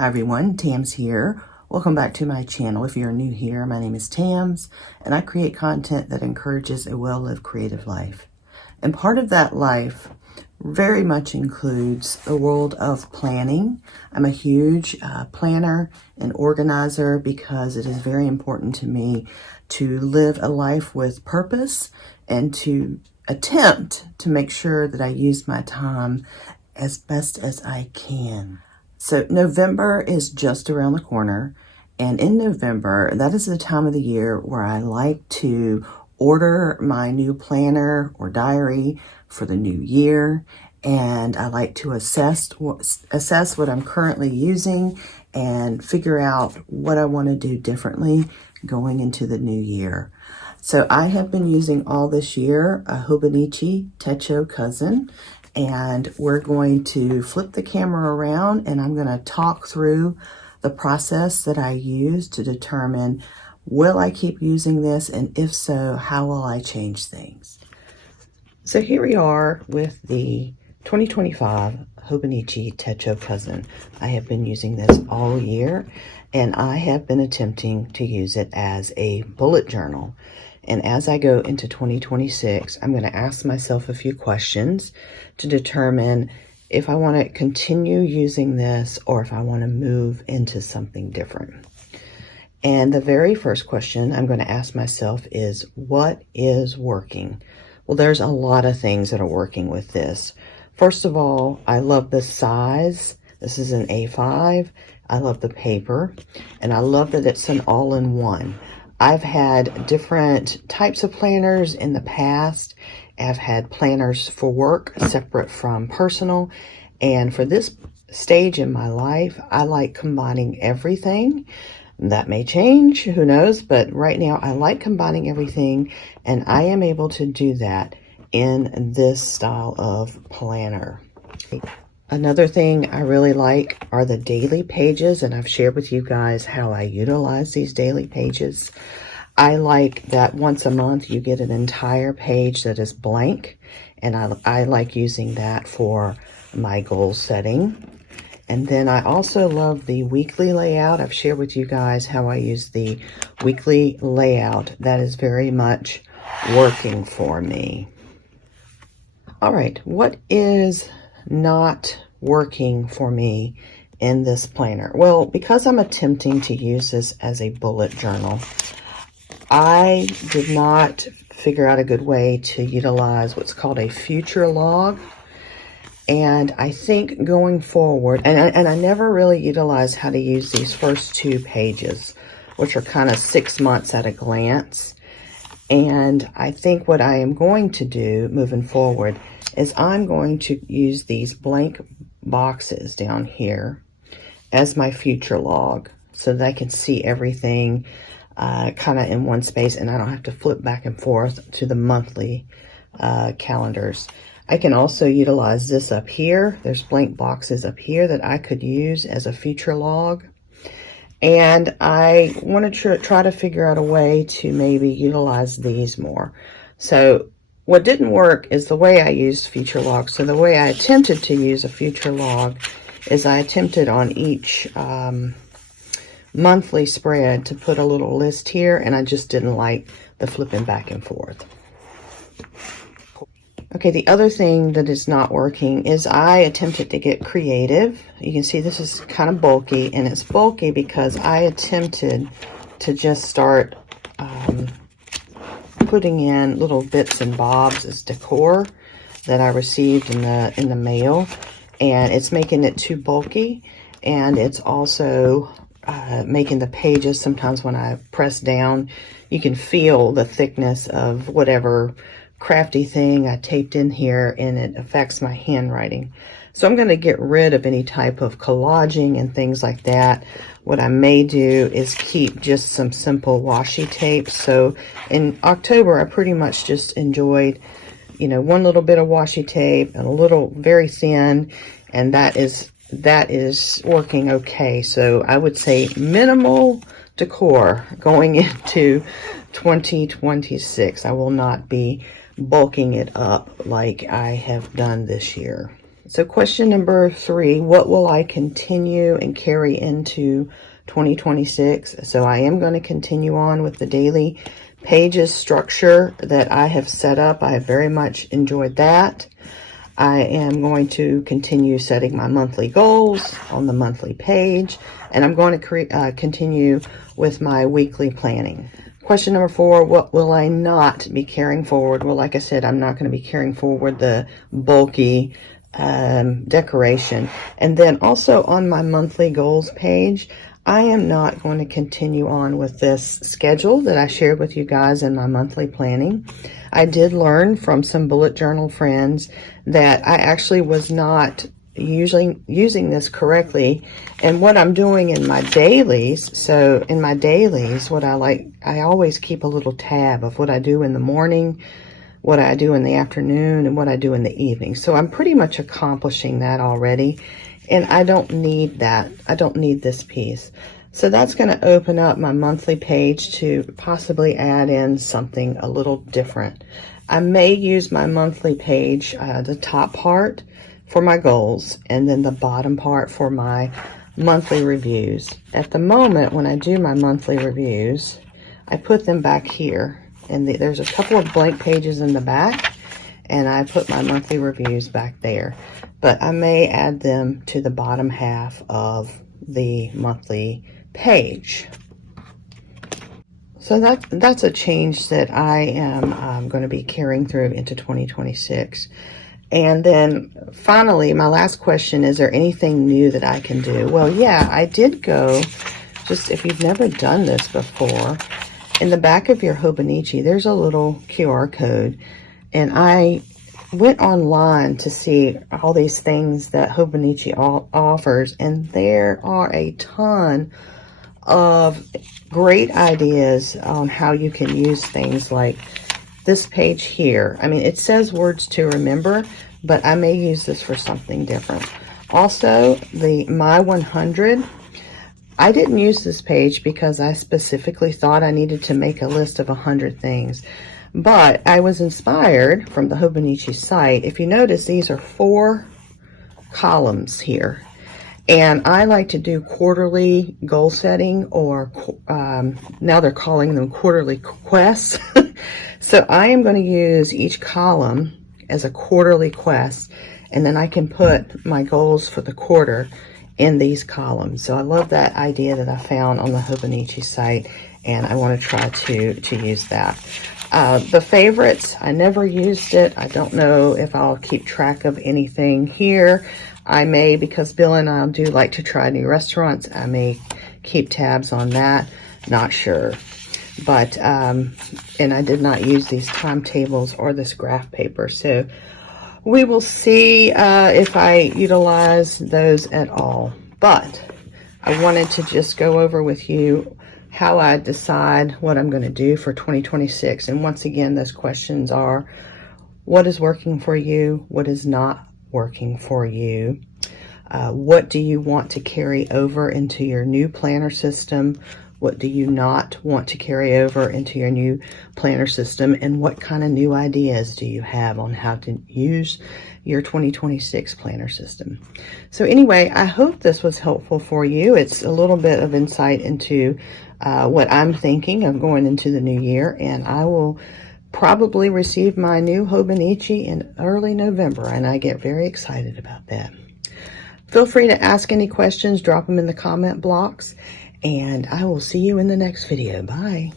Hi everyone, Tams here. Welcome back to my channel. If you're new here, my name is Tams, and I create content that encourages a well-lived creative life. And part of that life very much includes the world of planning. I'm a huge planner and organizer because it is very important to me to live a life with purpose and to attempt to make sure that I use my time as best as I can. So November is just around the corner, and in November, that is the time of the year where I like to order my new planner or diary for the new year, and I like to assess what I'm currently using and figure out what I want to do differently going into the new year. So I have been using all this year a Hobonichi Techo Cousin, and we're going to flip the camera around and I'm going to talk through the process that I use to determine, will I keep using this, and if so, how will I change things? So here we are with the 2025 Hobonichi Techo Cousin. I have been using this all year, and I have been attempting to use it as a bullet journal. And as I go into 2026, I'm going to ask myself a few questions to determine if I want to continue using this or if I want to move into something different. And the very first question I'm going to ask myself is, what is working? Well, there's a lot of things that are working with this. First of all, I love the size. This is an A5. I love the paper, and I love that it's an all-in-one. I've had different types of planners in the past. I've had planners for work separate from personal. And for this stage in my life, I like combining everything. That may change, who knows? But right now I like combining everything, and I am able to do that in this style of planner. Another thing I really like are the daily pages, and I've shared with you guys how I utilize these daily pages. I like that once a month you get an entire page that is blank, and I like using that for my goal setting. And then I also love the weekly layout. I've shared with you guys how I use the weekly layout. That is very much working for me. All right, what is not working for me in this planner? Well, because I'm attempting to use this as a bullet journal, I did not figure out a good way to utilize what's called a future log. And I think going forward, and I never really utilized how to use these first two pages, which are kind of 6 months at a glance. And I think what I am going to do moving forward is I'm going to use these blank boxes down here as my future log so that I can see everything kind of in one space, and I don't have to flip back and forth to the monthly calendars. I can also utilize this up here. There's blank boxes up here that I could use as a future log. And I want to try to figure out a way to maybe utilize these more. So what didn't work is the way I used future logs. So the way I attempted to use a future log is I attempted on each monthly spread to put a little list here, and I just didn't like the flipping back and forth. Okay, the other thing that is not working is I attempted to get creative. You can see this is kind of bulky, and it's bulky because I attempted to just start putting in little bits and bobs as decor that I received in the mail, and it's making it too bulky, and it's also making the pages, sometimes when I press down, you can feel the thickness of whatever crafty thing I taped in here, and it affects my handwriting. So I'm going to get rid of any type of collaging and things like that. What I may do is keep just some simple washi tape. So in October, I pretty much just enjoyed, you know, one little bit of washi tape and a little very thin, and that is working okay. So I would say minimal decor going into 2026. I will not be bulking it up like I have done this year. So question number 3, what will I continue and carry into 2026? So I am going to continue on with the daily pages structure that I have set up. I have very much enjoyed that. I am going to continue setting my monthly goals on the monthly page, and I'm going to continue with my weekly planning. Question number 4, what will I not be carrying forward? Well, like I said, I'm not going to be carrying forward the bulky decoration. And then also on my monthly goals page, I am not going to continue on with this schedule that I shared with you guys in my monthly planning. I did learn from some bullet journal friends that I actually was not usually using this correctly. And what I'm doing in my dailies, so in my dailies, I always keep a little tab of what I do in the morning, what I do in the afternoon, and what I do in the evening. So I'm pretty much accomplishing that already, and I don't need that. I don't need this piece. So that's going to open up my monthly page to possibly add in something a little different. I may use my monthly page, the top part for my goals, and then the bottom part for my monthly reviews. At the moment, when I do my monthly reviews, I put them back here. And there's a couple of blank pages in the back, and I put my monthly reviews back there. But I may add them to the bottom half of the monthly page. So that's a change that I am going to be carrying through into 2026. And then finally, my last question, is there anything new that I can do? Well, yeah, I did go, just if you've never done this before, in the back of your Hobonichi, there's a little QR code, and I went online to see all these things that Hobonichi offers, and there are a ton of great ideas on how you can use things like this page here. I mean, it says words to remember, but I may use this for something different. Also, the My 100. I didn't use this page because I specifically thought I needed to make a list of 100 things. But I was inspired from the Hobonichi site. If you notice, these are 4 columns here. And I like to do quarterly goal setting, or now they're calling them quarterly quests. So I am going to use each column as a quarterly quest, and then I can put my goals for the quarter in these columns. So I love that idea that I found on the Hobonichi site, and I want to try to use that. The favorites, I never used it. I don't know if I'll keep track of anything here. I may, because Bill and I do like to try new restaurants, I may keep tabs on that. Not sure. But, and I did not use these timetables or this graph paper. So we will see if I utilize those at all. But I wanted to just go over with you how I decide what I'm going to do for 2026. And once again, those questions are, what is working for you? What is not working for you? What do you want to carry over into your new planner system? What do you not want to carry over into your new planner system? And what kind of new ideas do you have on how to use your 2026 planner system? So anyway, I hope this was helpful for you. It's a little bit of insight into what I'm thinking of going into the new year, and I will probably receive my new Hobonichi in early November, and I get very excited about that. Feel free to ask any questions, drop them in the comment blocks, and I will see you in the next video. Bye.